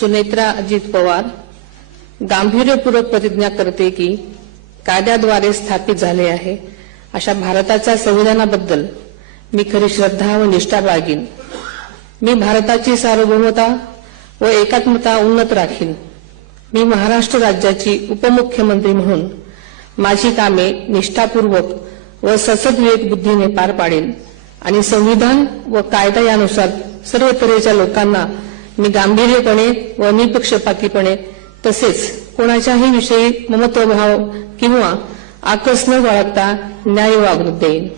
सुनेत्रा अजित पवार गांभीर्यपूर्वक प्रतिज्ञा करते की कायद्याद्वारे स्थापित झाले आहे अशा भारताच्या संविधानाबद्दल मी खरी श्रद्धा व निष्ठा बाळगीन। मी भारताची सार्वभौमता व एकात्मता उन्नत राखीन। मी महाराष्ट्र राज्याची उपमुख्यमंत्री म्हणून माझी कामे निष्ठापूर्वक व सद्विवेक बुद्धीने पार पाडेन आणि संविधान व कायदा यानुसार सर्व तऱ्हेच्या लोकांना मी गांभीर्यपणे व निपक्षपातीपणे तसेच कोणाच्याही विषयी ममत्वभाव किंवा आकस न बाळगता न्याय्य वागणूक देईन।